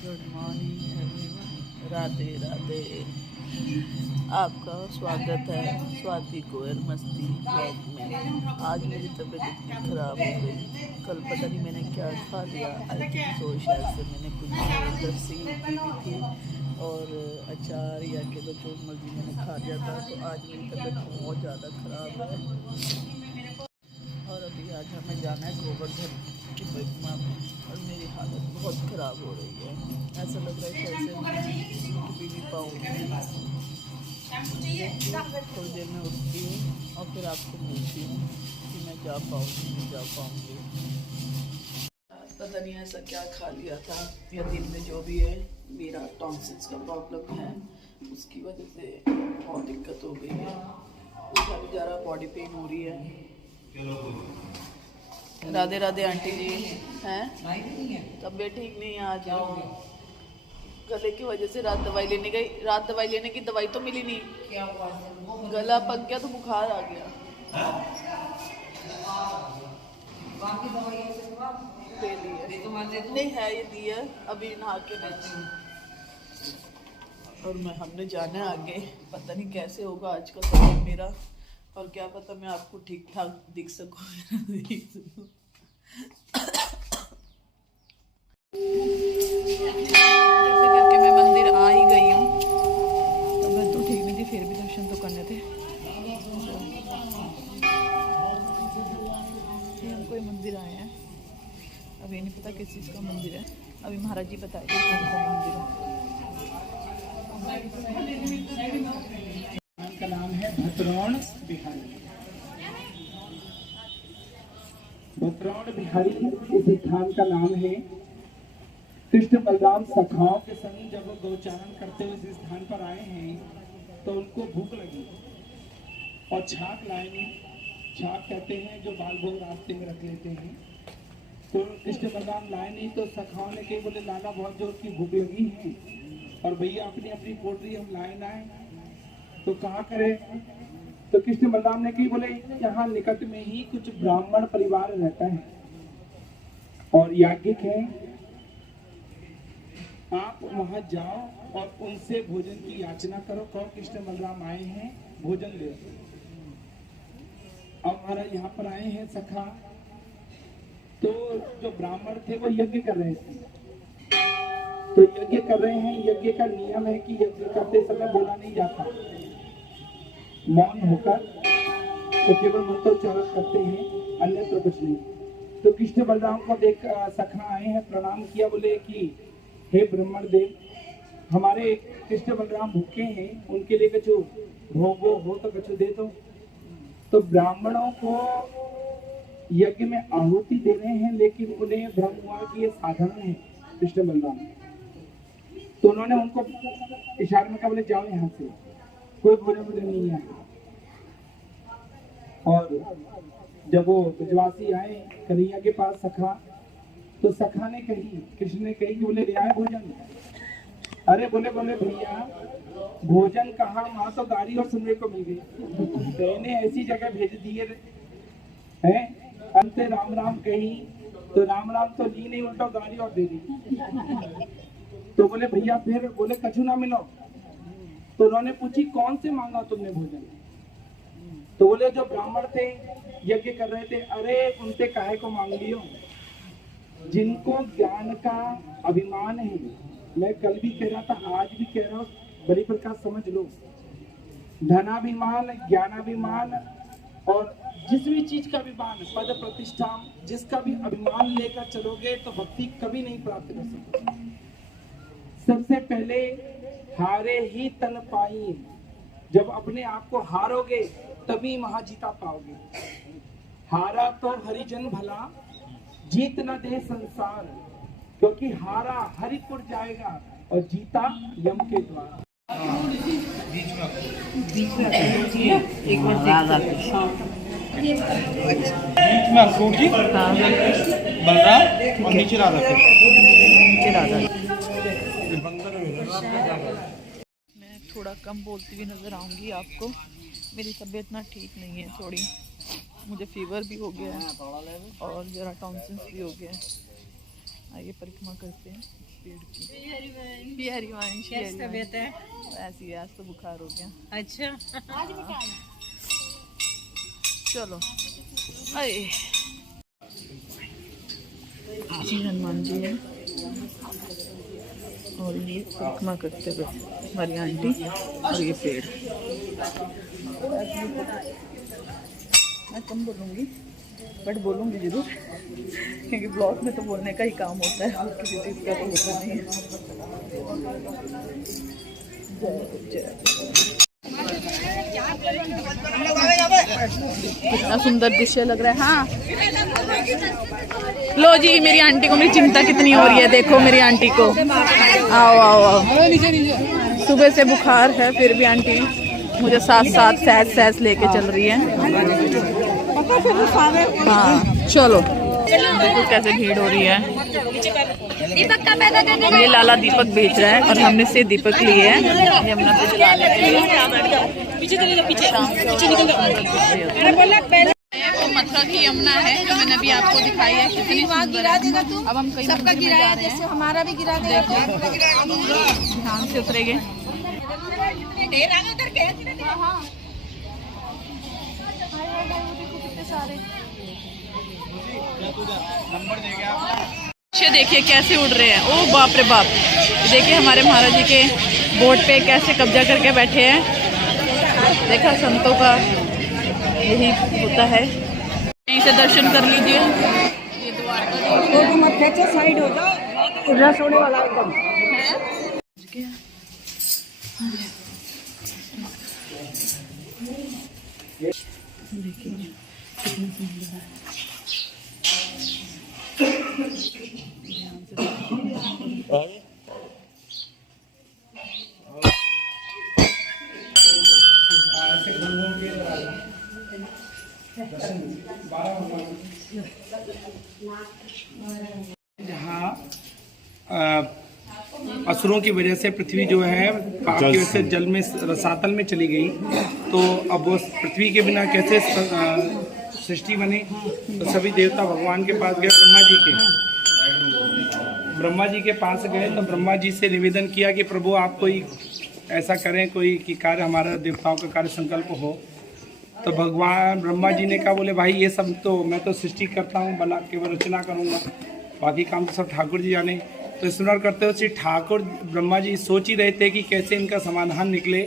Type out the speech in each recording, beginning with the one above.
Good morning everyone, Radhe Radhe. आपका स्वागत है स्वाति गोयल मस्ती ब्लॉग में। आज मेरी तबीयत इतनी ख़राब हो गई, कल पता नहीं मैंने क्या खा लिया। आई थिंक सो शायद से मैंने कुछ लस्सी पी ली थी और अचार या के तो जो मर्जी मैंने खा लिया था। तो आज मेरी तबीयत बहुत ज़्यादा ख़राब है और अभी आज हमें जाना है गोवर्धन की परिक्रमा में और मेरी हालत बहुत ख़राब हो रही है। ऐसा लग रहा है कैसे मैं उठ भी नहीं पाऊँगी। थोड़ी देर में उठती हूँ और फिर आपको मिलती हूँ कि मैं जा पाऊँगी नहीं जा पाऊँगी। पता नहीं ऐसा क्या खा लिया था या दिन में जो भी है, मेरा टॉन्सिल्स का प्रॉब्लम है, उसकी वजह से बहुत दिक्कत हो गई है। उठा भी जा रहा, बॉडी पेन हो रही है। राधे राधे आंटी जी। हैं तबीयत ठीक नहीं है आज, गले की वजह से रात दवाई लेने गई। रात दवाई लेने की दवाई तो मिली नहीं, क्या हुआ? गला पक गया तो बुखार आ गया। नहीं है ये दी है, अभी नहा के नहीं। और मैं हमने जाना है आगे, पता नहीं कैसे होगा आज का सफर मेरा, और क्या पता मैं आपको ठीक ठाक दिख सकूं। कैसे करके मैं मंदिर आ ही गई हूँ। तबीयत तो ठीक नहीं थी, फिर भी दर्शन तो करने थे। हम कोई मंदिर आए हैं, अभी नहीं पता किस चीज़ का मंदिर है। अभी महाराज जी बताएंगे कौन सा मंदिर है। का नाम है भद्रौण बिहारी। भद्रौण बिहारी इस स्थान का नाम है। कृष्ण बलराम सखाओं के संग जब वो गोचारण करते हुए इस स्थान पर आए हैं तो उनको भूख लगी और छाक लाए। छाक कहते हैं जो बाल भोग रास्ते में रख लेते हैं। तो कृष्ण बलराम लाए नहीं तो सखाओं ने कहे, बोले लाला बहुत जोर की भूख लगी है और भैया अपनी अपनी पोटरी हम लाए ना तो कहाँ करें। तो कृष्ण बलराम ने कही, बोले यहाँ निकट में ही कुछ ब्राह्मण परिवार रहता है और याज्ञिक है, आप वहां जाओ और उनसे भोजन की याचना करो। कहो कृष्ण बलराम आए हैं, भोजन दे। अब महाराज यहाँ पर आए हैं सखा, तो जो ब्राह्मण थे वो यज्ञ कर रहे थे। तो यज्ञ कर रहे हैं, यज्ञ का नियम है कि यज्ञ करते समय बोला नहीं जाता, मौन होकर तो केवल मंत्रोच्चारण करते हैं, अन्यत्र कुछ नहीं। तो कृष्ण बलराम को देख सखा आए हैं, प्रणाम किया, बोले कि हे ब्राह्मण देव, हमारे कृष्ण बलराम भूखे हैं, उनके लिए कछु भोगो हो तो कछु दे दो। तो ब्राह्मणों को यज्ञ में आहुति दे रहे हैं, लेकिन उन्हें भ्रम हुआ कि ये साधारण है कृष्ण बलराम। तो उन्होंने उनको इशारे में कहा, बोले जाओ यहाँ से, कोई भोजन मुझे नहीं है। और जब वो ब्रजवासी आए कन्हैया के पास सखा, तो सखा ने कही, कृष्ण ने कही कि बोले ले आए भोजन। अरे बोले भैया भोजन कहाँ, वहां तो गाड़ी और सुनने को मिल गई, मैंने ऐसी जगह भेज दिए है। अंत राम राम कही तो राम राम तो ली नहीं, उल्टा गाड़ी और दे दी। तो बोले भैया फिर, बोले कछु ना मिलो। तो उन्होंने पूछी कौन से मांगा तुमने भोजन। तो बोले जो ब्राह्मण थे यज्ञ कर रहे थे। अरे उनसे काहे को मांग लियो, जिनको ज्ञान का अभिमान है, मैं कल भी कह रहा था आज भी कह रहा हूँ, बड़ी प्रकार समझ लो, धनाभिमान, ज्ञानाभिमान और जिस भी चीज का अभिमान, पद प्रतिष्ठा, जिसका भी अभिमान लेकर चलोगे तो भक्ति कभी नहीं प्राप्त कर सकते। सबसे पहले हारे ही तन पाई, जब अपने आप को हारोगे तभी महाजीता पाओगे। हारा तो हरिजन भला, जीत न दे संसार, क्योंकि हारा हरिपुर जाएगा और जीता यम के द्वार। बीच में एक बार बीच में अशोक जी, बलराम और नीचे राधा। मैं थोड़ा कम बोलती हुई नज़र आऊँगी आपको। मेरी तबीयत ना ठीक नहीं है थोड़ी, मुझे फीवर भी हो गया है और ज़रा टॉन्सिल्स भी हो गया है। आइए परिक्रमा करते हैं पेड़ की। ये हरिवंश कैसी तबीयत है? ऐसी है, आज तो बुखार हो गया। अच्छा चलो अरे जी हनुमान जी है और ये उपमा करते हुए हमारी आंटी और ये पेड़। मैं कम बोलूँगी बट बोलूँगी जरूर क्योंकि ब्लॉग में तो बोलने का ही काम होता है, किसी चीज़ का तो होता नहीं है। जय कितना सुंदर दृश्य लग रहा है। हाँ लो जी, मेरी आंटी को मेरी चिंता कितनी हो रही है, देखो मेरी आंटी को। आओ आओ आओ, सुबह से बुखार है फिर भी आंटी मुझे साथ साथ सहज लेके चल रही है। हाँ चलो, देखो कैसे भीड़ हो रही है। ये लाला दीपक बेच रहा है और हमने से दीपक लिए हैं यमुना पे चलाने के लिए। वो मथुरा की यमुना है जो मैंने अभी आपको दिखाई है, कितनी गिरा देगा तू। अब हम कहीं सबका गिराया जैसे हमारा भी गिरा देगा। ध्यान से उतरेंगे। देखिए कैसे उड़ रहे हैं, ओ बाप रे बाप। देखिए हमारे महाराज जी के बोट पे कैसे कब्जा करके बैठे हैं। देखा, संतों का यही होता है। यहीं से दर्शन कर लीजिए। ये द्वारका साइड हो जाओ, होने वाला एकदम देखिए कितनी सुंदर है। जहाँ असुरों की वजह से पृथ्वी जो है पाप की वजह से जल में रसातल में चली गई, तो अब वो पृथ्वी के बिना कैसे सृष्टि बनी। तो सभी देवता भगवान के पास गए, ब्रह्मा जी के पास गए। तो ब्रह्मा जी से निवेदन किया कि प्रभु आप कोई ऐसा करें, कोई कि कार्य हमारा देवताओं का कार्य संकल्प हो। तो भगवान ब्रह्मा जी ने कहा, बोले भाई ये सब तो मैं तो सृष्टि करता हूँ, बना केवल रचना करूँगा, बाकी काम तो सब ठाकुर जी जाने। तो स्मरण करते हुए श्री ठाकुर ब्रह्मा जी सोच ही रहे थे कि कैसे इनका समाधान निकले।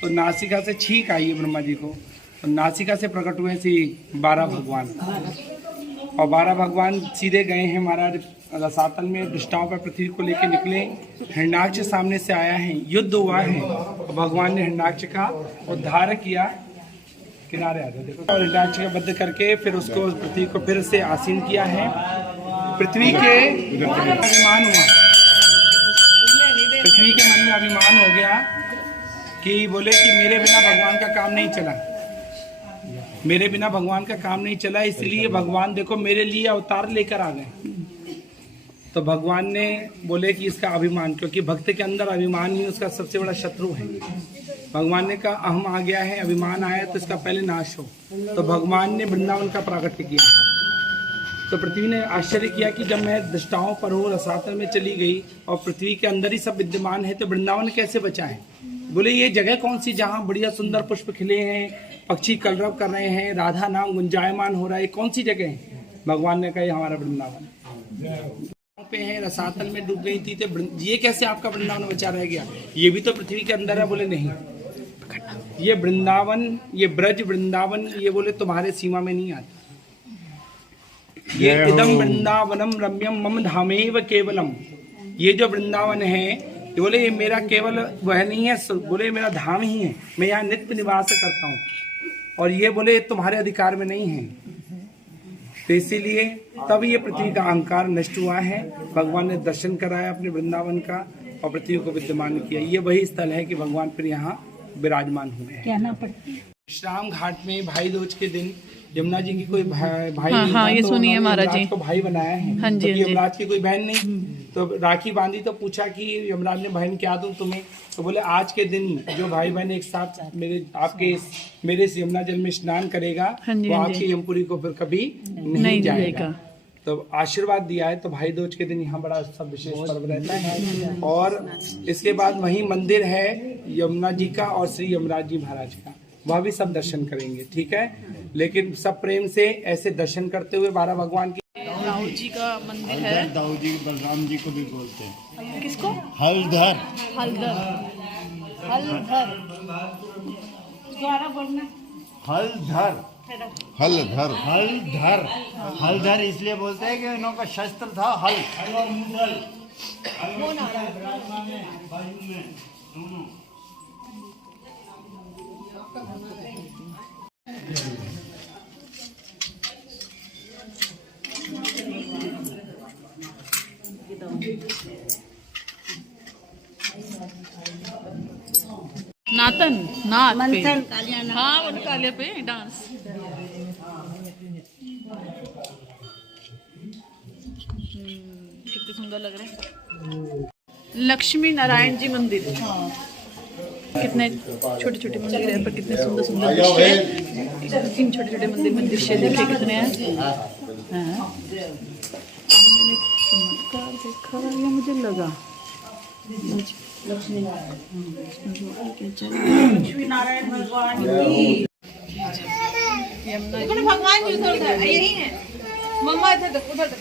तो नासिका से छींक आई है ब्रह्मा जी को, तो नासिका से प्रकट हुए श्री 12 भगवान। और 12 भगवान सीधे गए हैं महाराज रसातल में, दुष्टाओं पर पृथ्वी को लेकर निकले। हिरण्याक्ष सामने से आया है, युद्ध हुआ है, और भगवान ने हिरण्याक्ष का उद्धार किया। किनारे आ जाओ, देखो। और हिरण्याक्ष का वध करके फिर उसको पृथ्वी को फिर से आसीन किया है। पृथ्वी के अभिमान हुआ, पृथ्वी के मन में अभिमान हो गया कि बोले कि मेरे बिना भगवान का काम नहीं चला, मेरे बिना भगवान का काम नहीं चला, इसलिए भगवान देखो मेरे लिए अवतार लेकर आ गए। तो भगवान ने बोले कि इसका अभिमान, क्योंकि भक्त के अंदर अभिमान ही उसका सबसे बड़ा शत्रु है। भगवान ने कहा अहम आ गया है, अभिमान आया तो इसका पहले नाश हो। तो भगवान ने वृंदावन का प्राकट्य किया। तो पृथ्वी ने आश्चर्य किया कि जब मैं दुष्टाओं पर हूँ, रसातल में चली गई और पृथ्वी के अंदर ही सब विद्यमान है, तो वृंदावन कैसे बचा है। बोले ये जगह कौन सी जहाँ बढ़िया सुंदर पुष्प खिले हैं, पक्षी कलरव कर रहे हैं, राधा नाम गुंजायमान हो रहा है, कौन सी जगह है। भगवान ने कहा हमारा वृंदावन पे है, रसातल में डूब गई थी, तो ये कैसे आपका वृंदावन बचा रह गया, ये भी तो पृथ्वी के अंदर है। बोले नहीं, ये वृंदावन, ये ब्रज वृंदावन, ये बोले तुम्हारे सीमा में नहीं आता। ये इदम वृंदावनम रम्यम मम धामेव केवलम, ये जो वृंदावन है ये बोले ये मेरा केवल वह नहीं है, बोले मेरा धाम ही है, मैं यहाँ नित्य निवास करता हूँ, और ये बोले तुम्हारे अधिकार में नहीं है। तो इसीलिए तब ये पृथ्वी का अहंकार नष्ट हुआ है। भगवान ने दर्शन कराया अपने वृंदावन का और पृथ्वी को विद्यमान किया। ये वही स्थल है कि भगवान फिर यहाँ विराजमान हुए हैं। विश्राम घाट में भाई दूज के दिन यमुना जी की कोई भाई नहीं था, ये तो सुनिए महाराज जी को भाई बनाया है। हाँ जी, तो यमराज की कोई बहन नहीं, तो राखी बांधी तो पूछा कि यमराज ने बहन क्या दूं तुम्हें। तो बोले आज के दिन जो भाई बहन एक साथ मेरे इस यमुना जल में स्नान करेगा वो आपकी यमपुरी को फिर कभी नहीं जाएगा। तो आशीर्वाद दिया है। तो भाई दूज के दिन यहाँ बड़ा सब विशेष पर्व रहता है। और इसके बाद वहीं मंदिर है यमुना जी का और श्री यमराज जी महाराज का, वह भी सब दर्शन करेंगे, ठीक है। लेकिन सब प्रेम से ऐसे दर्शन करते हुए 12 भगवान की। दाऊ जी का मंदिर है। दाऊ जी बलराम जी को भी बोलते हैं। किसको? हलधर। हलदर। हलदर। दोबारा बोलना। हलधर। हलधर। हलधर। हलधर इसलिए बोलते हैं कि इन्हों का शस्त्र था हल। नातन नात पे। मंथन कालिया हाँ वो कालिया पे डांस। कितने सुंदर लग रहे हैं। लक्ष्मी नारायण जी मंदिर। कितने छोटे छोटे मंदिर हैं पर कितने सुंदर सुंदर दृश्य हैं। इन छोटे छोटे मंदिर में दृश्य देखे कितने हैं। हाँ। मैंने चमत्कार देखा या मुझे लगा। लक्ष्मी नारायण भगवान की। यमुना भगवान जी उधर यही है। मम्मा इधर देखो, उधर देखो।